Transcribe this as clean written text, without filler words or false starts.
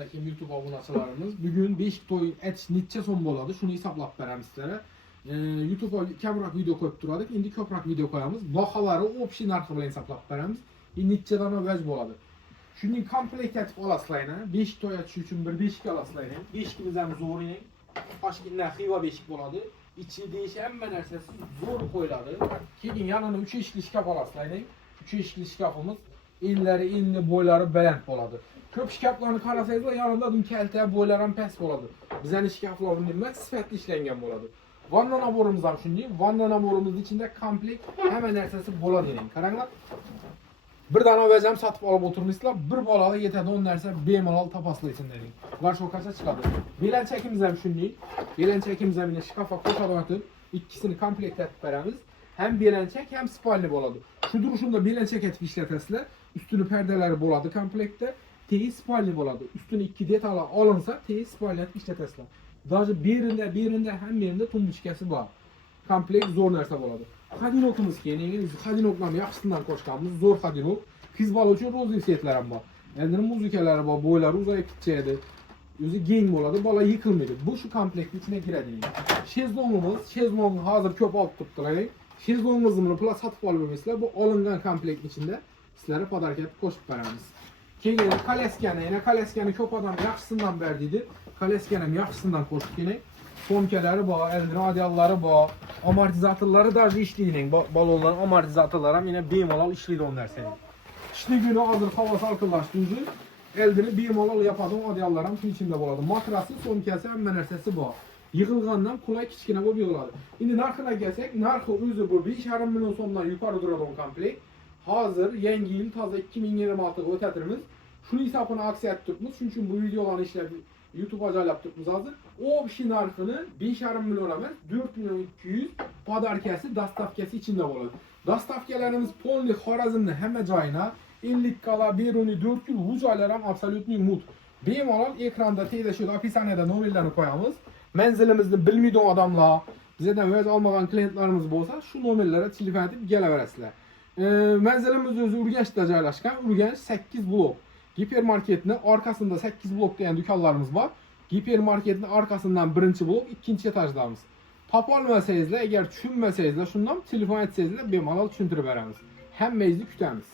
Assalamualaikum YouTube obunachilarimiz. Bugun Beshiktoy necha so'm bo'ladi, shuni hisoblab beramiz sizlarga. YouTube'a kamroq video qo'yib turdik. Endi ko'proq video qo'yamiz. Baholari общий narxi bilan hisoblab beramiz. Nechadan vaz bo'ladi. Shuning komplektativ olasizlar. Beshiktoy achish uchun bir beshik olasizlar. Beshikimiz ham zo'r eng. Toshkentdan Xiva beshik bo'ladi. İçi değişen hamma narsasi zo'r qo'yiladi. Keyin yanına 3 eshikli shkaf olasizlar. 3 eshikli shkafimiz enlari, enli bo'ylari baland bo'ladi. Ko'p shkaflarni qarasangizlar, yanında dum kalta bo'ylari ham past bo'ladi. Bizning shkaflar bunday emas, sifatli ishlangan bo'ladi. Vanna naborimiz ham shunday. Vanna naborimizning ichida komplekt hamma narsasi bo'ladi. Qaranglar. Bir dana vazam satib olib o'tirmaysizlar, bir bolaga yetadigan narsa bemalol topasizlar dedik. Ular shu qancha chiqadi. Belanchakimiz ham shunday. Belanchakimiz ham mana shkafga qo'shib o'tib, ikkisini komplektlatib beramiz. Hem belanchak hem spalni bo'ladi. Shu durishunda belanchak etib ishlatasizlar. Ustuni perdalari bo'ladi komplektda, tegi spalni bo'ladi. Ustuni ikki detallar olinsa, tegi spalni etib ishlatasizlar. Даже berinda hamma yerda tumbuchkasi bor. Komplekt zo'r narsa bo'ladi. Xadinokimiz keyin, xadinoklarni yaxshisidan qo'shganmiz, zo'r xadinok. Qiz bola uchun rozli setlar ham bor. Endi muzikalari bor, bo'ylari uzayib ketadi. O'zi keng bo'ladi, bola yiqilmaydi. Bu shu komplektning ichiga kiradi. Shezlongni hozir ko'p olib turibdilar. Shezlongingizni pul satib olib bo'lmaysizlar, bu olingan komplektning ichida sizlarga podarka qo'shib beramiz. Keyin kolyaskani ko'p odam yaxshisidan ber deydi. Kolyaskani ham yaxshisidan qo'shib keling. Somkalari bor, eldira adyallari bor, amortizatorlari da ishlaydi. Balonlar amortizatorlari ham yine bemalol ishlaydi o narsalar. Qishni kuni hozir havo salqinlashdi uchun eldini bemalol yapadigan adyallar ham shunday ichida bo'ladi. Matrasi, somkasi hamma narsasi bor. Yig'ilgandan qulay kichkina bo'lib yig'iladi. Endi narxiga kelsak, narxi o'zi bu 5,5 million so'mdan yuqori turadigan komplekt. Hozir yangi yil toza 2026 ga o'tadimiz. Shuni hisobini aksiya turibmiz. Shuning uchun bu videolarni ishlab YouTube'a joylab turibmiz hozir. Общий narxini 5,5 million emas, 4 million 200 podarkasi, dastavkasi ichida bo'ladi. Dastavkalarimiz polni Xorazmning hamma joyina, 50 kala, Beruni 4 yil, bu joylar ham absolutniy mut. Bemalol ekranda tezda shu opisaniyada nomerlarni qo'yamiz. Manzilimizni bilmaydigan odamlar, bizdan vaz olmagan klientlarimiz bo'lsa, shu nomerlarga telefon etib kelaverasizlar. Manzilimiz o'zi Urganchda joylashgan, Urganch 8 blok. Gipermarketning orqasida 8 blok degan do'konlarimiz bor. Gipermarketning orqasidan birinchi blok, ikkinchi etajdamiz. Topolmasangizlar, agar tushunmasangizlar, shundan telefon etsangizlar bemalol tushuntirib beramiz. Hammangizni kutamiz.